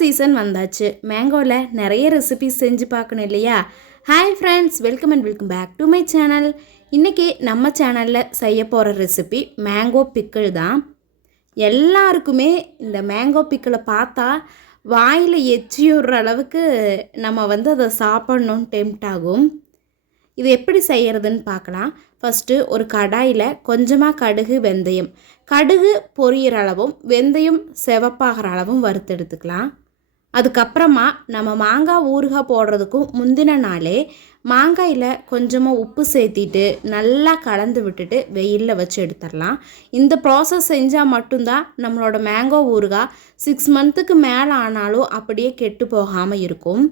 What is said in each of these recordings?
Season வந்தாச்சு. மேங்கோவில் நிறைய recipes செஞ்சு பார்க்கணும் இல்லையா? Hi friends, welcome and welcome back to my channel. இன்றைக்கி நம்ம சேனலில் செய்ய போகிற ரெசிபி மேங்கோ பிக்கிள் தான். எல்லாருக்குமே இந்த மேங்கோ பிக்கிளை பார்த்தா வாயில் எச்சியுற அளவுக்கு நம்ம அதை சாப்பிட்ணுன்னு டெம்ப்ட் ஆகும். இது எப்படி செய்கிறதுன்னு பார்க்கலாம். ஃபஸ்ட்டு ஒரு கடாயில் கொஞ்சமாக கடுகு, வெந்தயம், கடுகு பொரியிற அளவும் வெந்தயம் செவப்பாகிற அளவும் வறுத்தெடுத்துக்கலாம். அதுக்கப்புறமா நம்ம மாங்காய் ஊறுகாய் போடுறதுக்கும் முந்தின நாளே மாங்காயில் கொஞ்சமாக உப்பு சேர்த்திட்டு நல்லா கலந்து விட்டுட்டு வெயிலில் வச்சு எடுத்துடலாம். இந்த ப்ராசஸ் செஞ்சால் மட்டும்தான் நம்மளோட மேங்கோ ஊறுகாய் 6 மந்த்துக்கு மேலே ஆனாலும் அப்படியே கெட்டு போகாமல் இருக்கும்.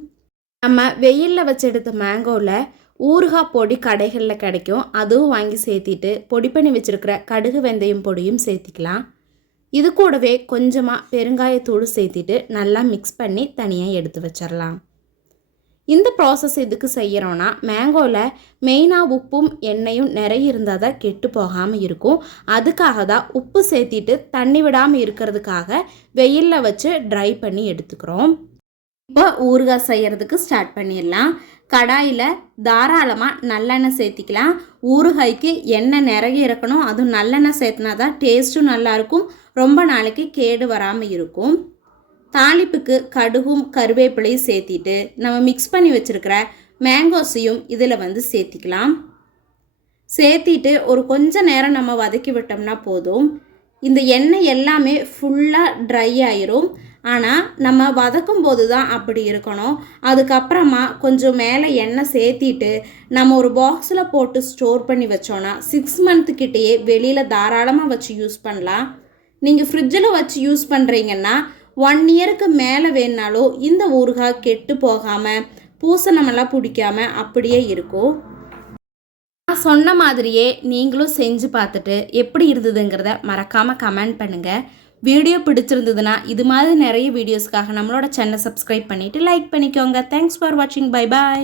நம்ம வெயிலில் வச்சு எடுத்த மேங்கோவில் ஊறுகாய் பொடி கடைகளில் கிடைக்கும், அதுவும் வாங்கி சேர்த்திட்டு பொடி பண்ணி வச்சுருக்கிற கடுகு வெந்தயம் பொடியும் சேர்த்திக்கலாம். இது கூடவே கொஞ்சமாக பெருங்காயத்தூள் சேர்த்திட்டு நல்லா மிக்ஸ் பண்ணி தனியாக எடுத்து வச்சிடலாம். இந்த ப்ராசஸ் எதுக்கு செய்கிறோன்னா, மேங்கோவில் மெயினாக உப்பும் எண்ணெயும் நிறைய இருந்தால் தான் கெட்டு போகாமல் இருக்கும். அதுக்காக தான் உப்பு சேர்த்திட்டு தண்ணி விடாமல் இருக்கிறதுக்காக வெயிலில் வச்சு ட்ரை பண்ணி எடுத்துக்கிறோம். இப்போ ஊறுகாய் செய்கிறதுக்கு ஸ்டார்ட் பண்ணிடலாம். கடாயில் தாராளமாக நல்லெண்ணெய் சேர்த்திக்கலாம். ஊறுகாய்க்கு எண்ணெய் நிறைய இருக்கணும், அதுவும் நல்லெண்ணெய் சேர்த்துனா தான் டேஸ்ட்டும் நல்லாயிருக்கும், ரொம்ப நாளைக்கு கேடு வராமல் இருக்கும். தாளிப்புக்கு கடுகும் கருவேப்பிலையும் சேர்த்திட்டு நம்ம மிக்ஸ் பண்ணி வச்சுருக்கிற மேங்கோஸையும் இதில் சேர்த்திக்கலாம். சேர்த்திட்டு ஒரு கொஞ்ச நேரம் நம்ம வதக்கி விட்டோம்னா போதும். இந்த எண்ணெய் எல்லாமே ஃபுல்லாக ட்ரை ஆயிரும். ஆனால் நம்ம வதக்கும் போது தான் அப்படி இருக்கணும். அதுக்கப்புறமா கொஞ்சம் மேலே எண்ணெய் சேர்த்திட்டு நம்ம ஒரு பாக்ஸில் போட்டு ஸ்டோர் பண்ணி வச்சோன்னா 6 மந்த்துக்கிட்டேயே வெளியில் தாராளமாக வச்சு யூஸ் பண்ணலாம். நீங்கள் ஃப்ரிட்ஜில் வச்சு யூஸ் பண்ணுறீங்கன்னா 1 இயருக்கு மேலே வேணுனாலும் இந்த ஊறுகாய் கெட்டு போகாமல் பூசணமெல்லாம் பிடிக்காமல் அப்படியே இருக்கும். நான் சொன்ன மாதிரியே நீங்களும் செஞ்சு பார்த்துட்டு எப்படி இருந்ததுங்கிறத மறக்காமல் கமெண்ட் பண்ணுங்கள். வீடியோ பிடிச்சிருந்ததுன்னா இது மாதிரி நிறைய வீடியோஸ்க்காக நம்மளோட சேனலை சப்ஸ்கிரைப் பண்ணிவிட்டு லைக் பண்ணிக்கோங்க. தேங்க்ஸ் ஃபார் வாட்சிங். Bye bye.